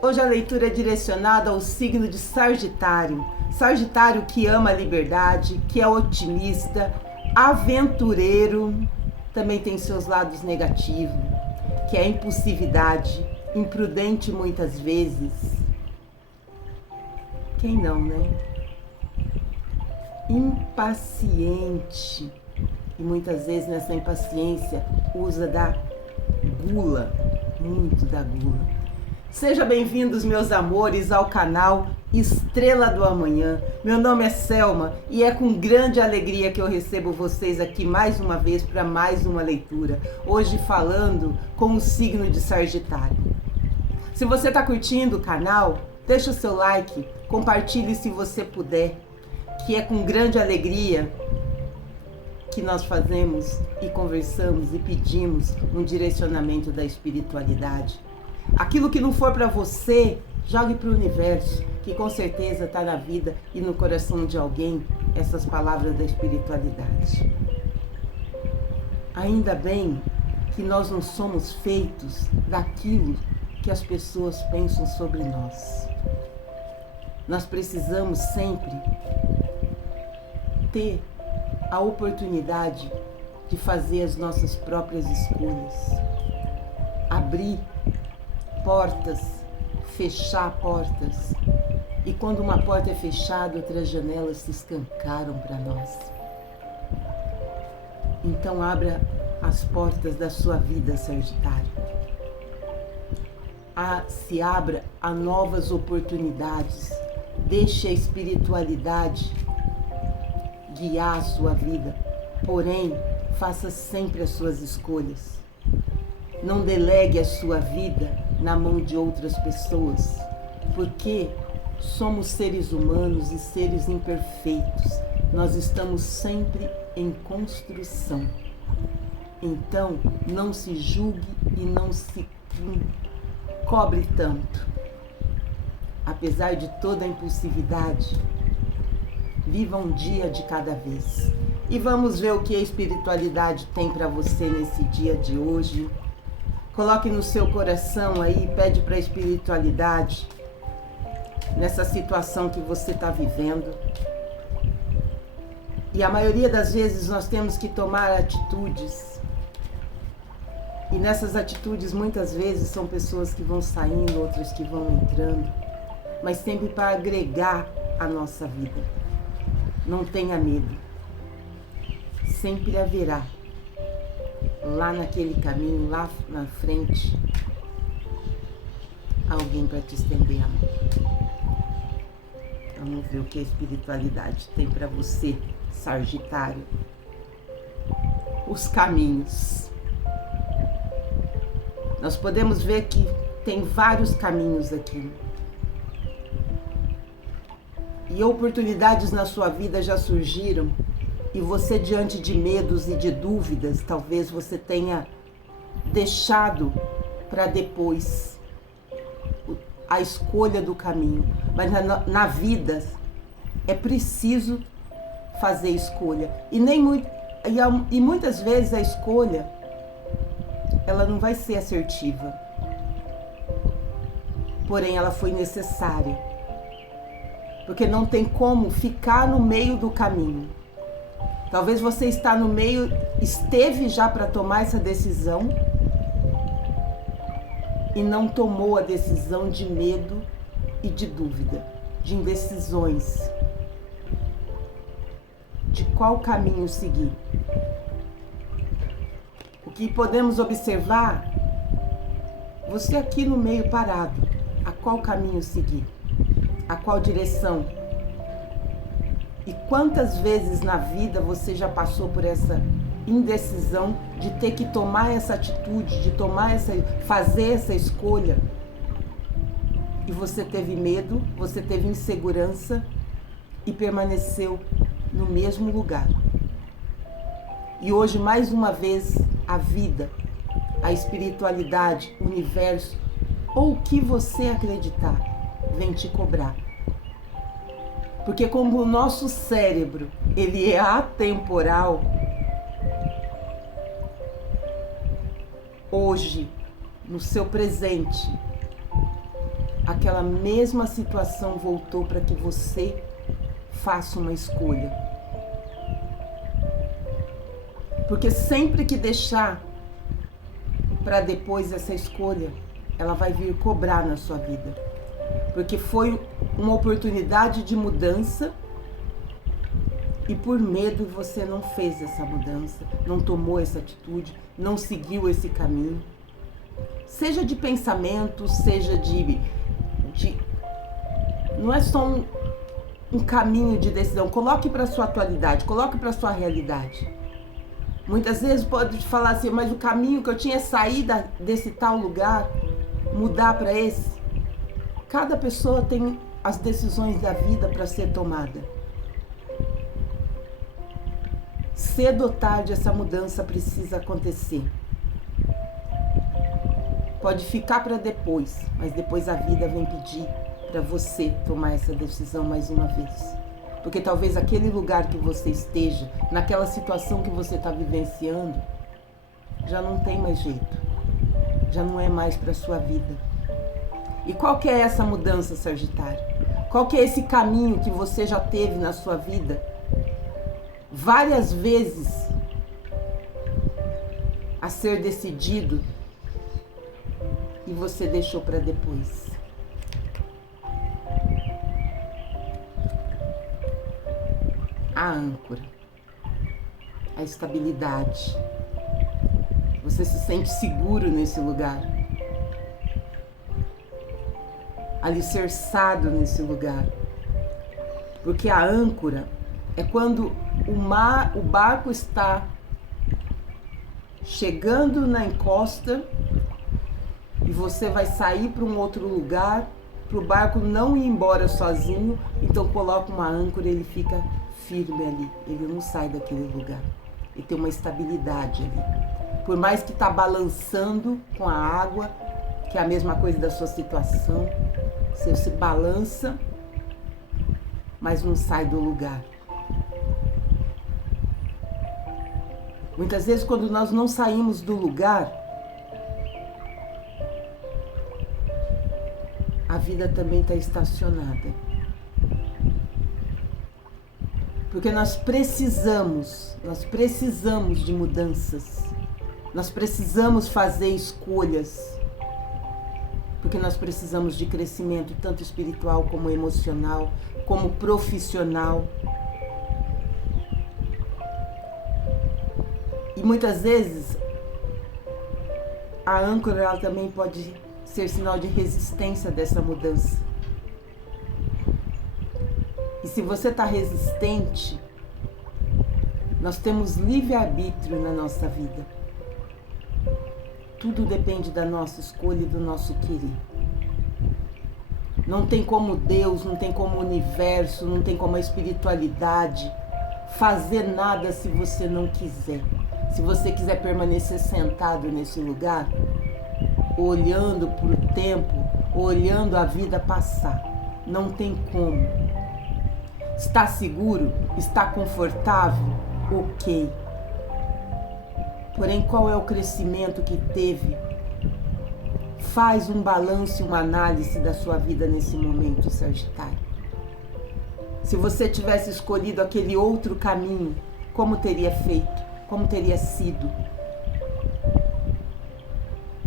Hoje a leitura é direcionada ao signo de Sagitário. Sagitário que ama a liberdade, que é otimista, aventureiro, também tem seus lados negativos, que é a impulsividade, imprudente muitas vezes. Quem não, né? Impaciente. E muitas vezes nessa impaciência usa da gula, muito da gula. Sejam bem-vindos, meus amores, ao canal Estrela do Amanhã. Meu nome é Selma e é com grande alegria que eu recebo vocês aqui mais uma vez para mais uma leitura. Hoje falando com o signo de Sagitário. Se você está curtindo o canal, deixa o seu like, compartilhe se você puder, que é com grande alegria que nós fazemos e conversamos e pedimos um direcionamento da espiritualidade. Aquilo que não for para você, jogue para o universo, que com certeza está na vida e no coração de alguém essas palavras da espiritualidade. Ainda bem que nós não somos feitos daquilo que as pessoas pensam sobre nós. Nós precisamos sempre ter a oportunidade de fazer as nossas próprias escolhas, abrir portas, fechar portas, e quando uma porta é fechada, outras janelas se escancaram para nós. Então abra as portas da sua vida, Sagitário. Se abra a novas oportunidades, deixe a espiritualidade guiar a sua vida, porém, faça sempre as suas escolhas. Não delegue a sua vida na mão de outras pessoas, porque somos seres humanos e seres imperfeitos. Nós estamos sempre em construção. Então, não se julgue e não se cobre tanto. Apesar de toda a impulsividade, viva um dia de cada vez. E vamos ver o que a espiritualidade tem para você nesse dia de hoje. Coloque no seu coração aí, pede para a espiritualidade, nessa situação que você está vivendo. E a maioria das vezes nós temos que tomar atitudes. E nessas atitudes muitas vezes são pessoas que vão saindo, outras que vão entrando, mas sempre para agregar a nossa vida. Não tenha medo, sempre haverá, lá naquele caminho, lá na frente, alguém para te estender a mão. Vamos ver o que a espiritualidade tem para você, Sagitário. Os caminhos. Nós podemos ver que tem vários caminhos aqui. E oportunidades na sua vida já surgiram, e você, diante de medos e de dúvidas, talvez você tenha deixado para depois a escolha do caminho. Mas na vida é preciso fazer escolha. E muitas vezes a escolha ela não vai ser assertiva, porém ela foi necessária. Porque não tem como ficar no meio do caminho. Talvez você está no meio, esteve já para tomar essa decisão e não tomou a decisão de medo e de dúvida, de indecisões. De qual caminho seguir? O que podemos observar, você aqui no meio parado, a qual caminho seguir? A qual direção? E quantas vezes na vida você já passou por essa indecisão de ter que tomar essa atitude, de fazer essa escolha? E você teve medo, você teve insegurança e permaneceu no mesmo lugar. E hoje, mais uma vez, a vida, a espiritualidade, o universo, ou o que você acreditar, vem te cobrar. Porque como o nosso cérebro, ele é atemporal, hoje, no seu presente, aquela mesma situação voltou para que você faça uma escolha. Porque sempre que deixar para depois essa escolha, ela vai vir cobrar na sua vida. Porque foi uma oportunidade de mudança e por medo você não fez essa mudança, não tomou essa atitude, não seguiu esse caminho. Seja de pensamento, seja de não é só um caminho de decisão. Coloque para a sua atualidade, coloque para a sua realidade. Muitas vezes pode falar assim, mas o caminho que eu tinha é sair desse tal lugar, mudar para esse. Cada pessoa tem as decisões da vida para ser tomada. Cedo ou tarde essa mudança precisa acontecer. Pode ficar para depois, mas depois a vida vem pedir para você tomar essa decisão mais uma vez. Porque talvez aquele lugar que você esteja, naquela situação que você está vivenciando, já não tem mais jeito. Já não é mais para a sua vida. E qual que é essa mudança, Sagitário? Qual que é esse caminho que você já teve na sua vida várias vezes a ser decidido e você deixou para depois? A âncora, a estabilidade. Você se sente seguro nesse lugar, alicerçado nesse lugar. Porque a âncora é quando o barco está chegando na encosta e você vai sair para um outro lugar, para o barco não ir embora sozinho, então coloca uma âncora e ele fica firme ali, ele não sai daquele lugar, ele tem uma estabilidade ali. Por mais que está balançando com a água, que é a mesma coisa da sua situação, você se balança, mas não sai do lugar. Muitas vezes quando nós não saímos do lugar, a vida também está estacionada. Porque nós precisamos de mudanças. Nós precisamos fazer escolhas. Porque nós precisamos de crescimento, tanto espiritual como emocional, como profissional. E muitas vezes a âncora ela também pode ser sinal de resistência dessa mudança. E se você está resistente, nós temos livre-arbítrio na nossa vida. Tudo depende da nossa escolha e do nosso querer. Não tem como Deus, não tem como o universo, não tem como a espiritualidade fazer nada se você não quiser. Se você quiser permanecer sentado nesse lugar, olhando para o tempo, olhando a vida passar, não tem como. Está seguro? Está confortável? Ok. Porém, qual é o crescimento que teve? Faz um balanço e uma análise da sua vida nesse momento, Sagitário. Se você tivesse escolhido aquele outro caminho, como teria feito? Como teria sido?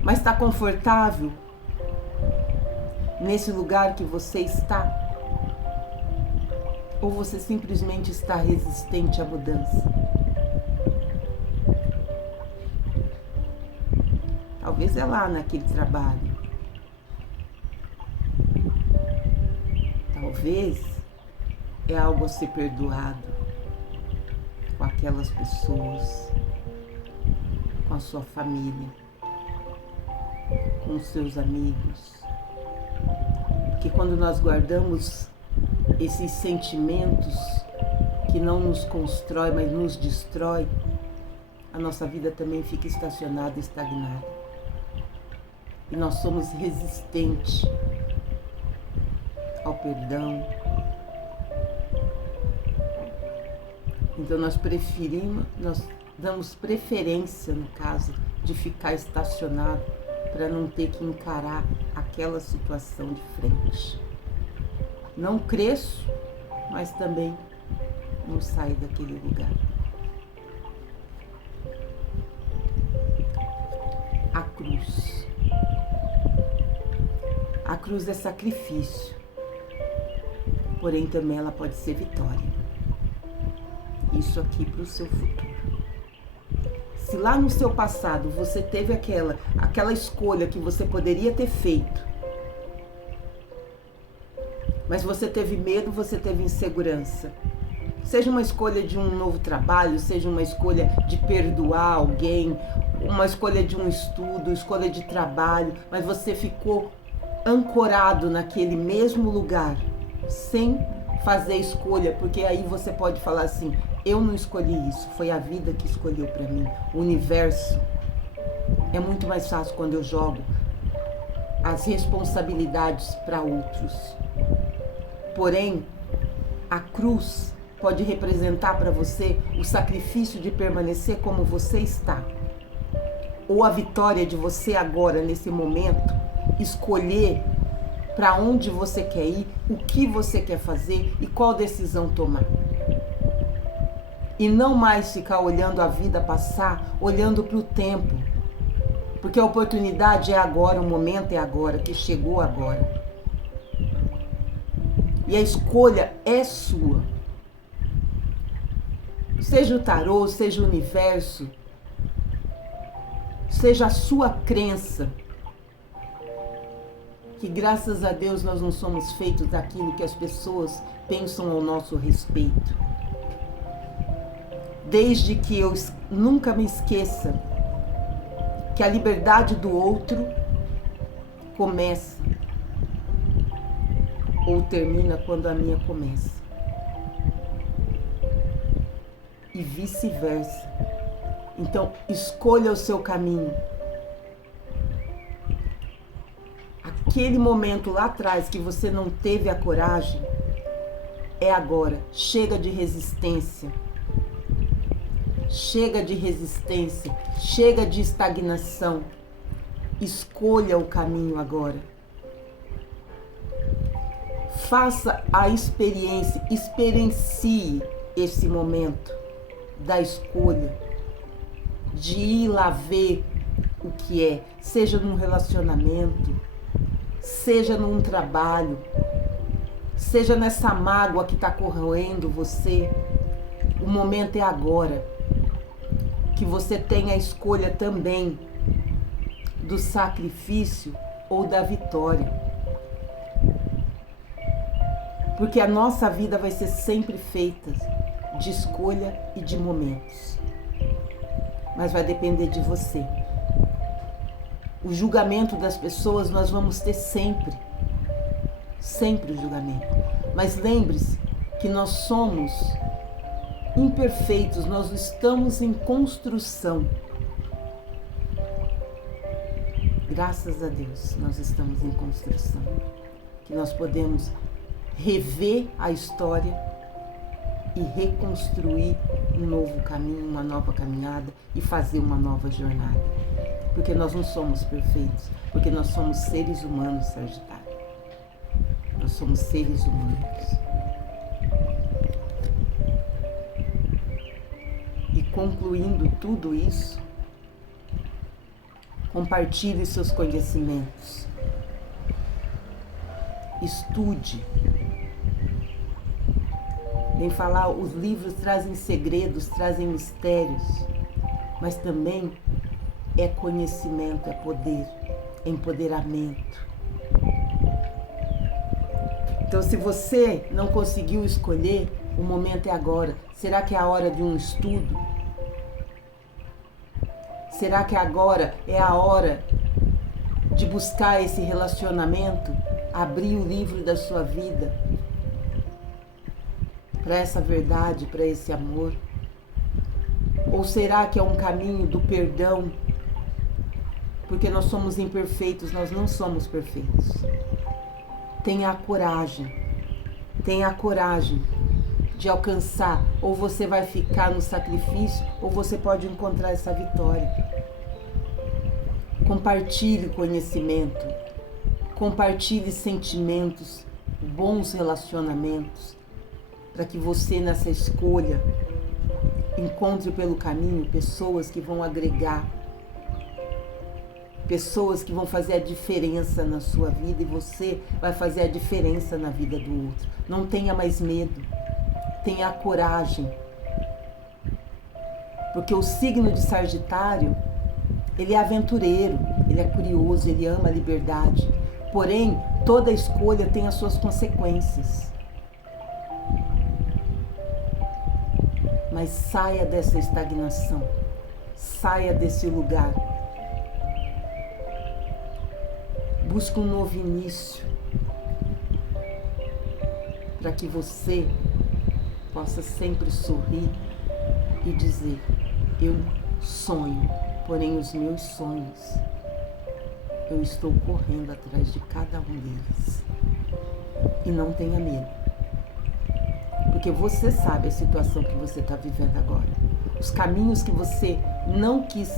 Mas está confortável nesse lugar que você está? Ou você simplesmente está resistente à mudança? Talvez é lá naquele trabalho. Talvez é algo a ser perdoado com aquelas pessoas, com a sua família, com os seus amigos. Porque quando nós guardamos esses sentimentos que não nos constrói, mas nos destrói, a nossa vida também fica estacionada, estagnada. E nós somos resistentes ao perdão. Então nós damos preferência, no caso, de ficar estacionado para não ter que encarar a aquela situação de frente. Não cresço, mas também não saio daquele lugar. A cruz. A cruz é sacrifício, porém também ela pode ser vitória. Isso aqui para o seu futuro. Se lá no seu passado você teve aquela escolha que você poderia ter feito, mas você teve medo, você teve insegurança, seja uma escolha de um novo trabalho, seja uma escolha de perdoar alguém, uma escolha de um estudo, escolha de trabalho, mas você ficou ancorado naquele mesmo lugar, sem fazer escolha, porque aí você pode falar assim: eu não escolhi isso, foi a vida que escolheu para mim, o universo. É muito mais fácil quando eu jogo as responsabilidades para outros. Porém, a cruz pode representar para você o sacrifício de permanecer como você está, ou a vitória de você agora, nesse momento, escolher para onde você quer ir, o que você quer fazer e qual decisão tomar. E não mais ficar olhando a vida passar, olhando para o tempo. Porque a oportunidade é agora, o momento é agora, que chegou agora. E a escolha é sua. Seja o tarô, seja o universo, seja a sua crença, que graças a Deus nós não somos feitos daquilo que as pessoas pensam ao nosso respeito. Desde que eu nunca me esqueça que a liberdade do outro começa ou termina quando a minha começa. E vice-versa. Então, escolha o seu caminho. Aquele momento lá atrás que você não teve a coragem, é agora. Chega de resistência. Chega de resistência. Chega de estagnação. Escolha o caminho agora. Faça a experiência, experiencie esse momento da escolha, de ir lá ver o que é, seja num relacionamento, seja num trabalho, seja nessa mágoa que está corroendo você. O momento é agora, que você tenha a escolha também do sacrifício ou da vitória. Porque a nossa vida vai ser sempre feita de escolha e de momentos. Mas vai depender de você. O julgamento das pessoas nós vamos ter sempre. Sempre o julgamento. Mas lembre-se que nós somos imperfeitos, nós estamos em construção. Graças a Deus, nós estamos em construção. Que nós podemos rever a história e reconstruir um novo caminho, uma nova caminhada e fazer uma nova jornada. Porque nós não somos perfeitos, porque nós somos seres humanos, Sagitário. Nós somos seres humanos. E concluindo tudo isso, compartilhe seus conhecimentos. Estude. Vem falar, os livros trazem segredos, trazem mistérios, mas também é conhecimento, é poder, é empoderamento. Então, se você não conseguiu escolher, o momento é agora. Será que é a hora de um estudo? Será que agora é a hora de buscar esse relacionamento? Abrir o livro da sua vida para essa verdade, para esse amor? Ou será que é um caminho do perdão? Porque nós somos imperfeitos, nós não somos perfeitos. Tenha a coragem de alcançar. Ou você vai ficar no sacrifício, ou você pode encontrar essa vitória. Compartilhe conhecimento. Compartilhe sentimentos, bons relacionamentos, para que você nessa escolha encontre pelo caminho pessoas que vão agregar, pessoas que vão fazer a diferença na sua vida e você vai fazer a diferença na vida do outro. Não tenha mais medo, tenha a coragem. Porque o signo de Sagitário, ele é aventureiro, ele é curioso, ele ama a liberdade. Porém, toda escolha tem as suas consequências. Mas saia dessa estagnação, saia desse lugar. Busque um novo início, para que você possa sempre sorrir e dizer: eu sonho, porém os meus sonhos, eu estou correndo atrás de cada um deles. E não tenha medo, porque você sabe a situação que você está vivendo agora, os caminhos que você não quis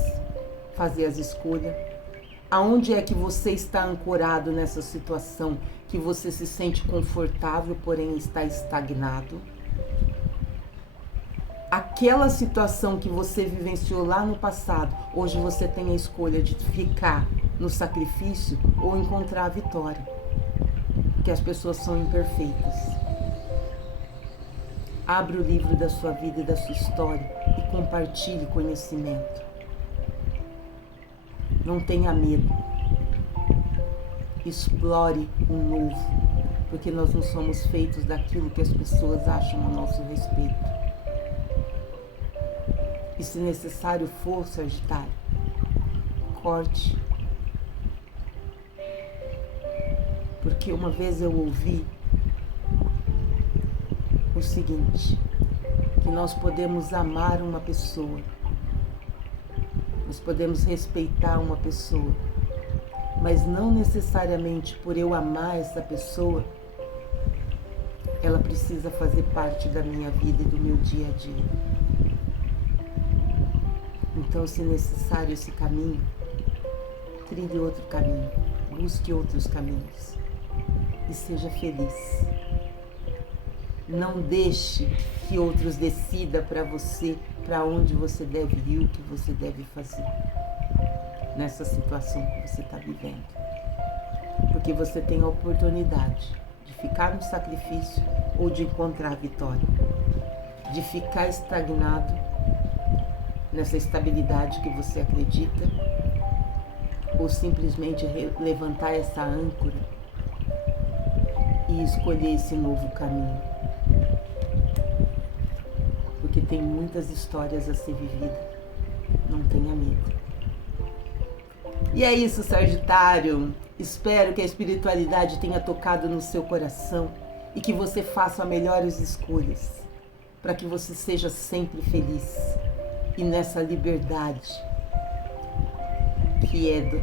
fazer as escolhas, aonde é que você está ancorado nessa situação que você se sente confortável, porém está estagnado. Aquela situação que você vivenciou lá no passado, hoje você tem a escolha de ficar no sacrifício ou encontrar a vitória. Porque as pessoas são imperfeitas. Abra o livro da sua vida e da sua história e compartilhe conhecimento. Não tenha medo. Explore o novo, porque nós não somos feitos daquilo que as pessoas acham a nosso respeito. E se necessário for, Sagitário, corte. Porque uma vez eu ouvi o seguinte, que nós podemos amar uma pessoa, nós podemos respeitar uma pessoa, mas não necessariamente por eu amar essa pessoa, ela precisa fazer parte da minha vida e do meu dia a dia. Então, se necessário esse caminho, trilhe outro caminho, busque outros caminhos e seja feliz. Não deixe que outros decidam para você para onde você deve ir, o que você deve fazer nessa situação que você está vivendo. Porque você tem a oportunidade de ficar no sacrifício ou de encontrar a vitória, de ficar estagnado nessa estabilidade que você acredita, ou simplesmente levantar essa âncora e escolher esse novo caminho. Porque tem muitas histórias a ser vividas, não tenha medo. E é isso, Sagitário. Espero que a espiritualidade tenha tocado no seu coração e que você faça melhores escolhas, para que você seja sempre feliz e nessa liberdade que é do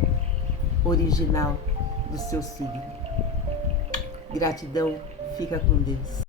original do seu signo. Gratidão, fica com Deus.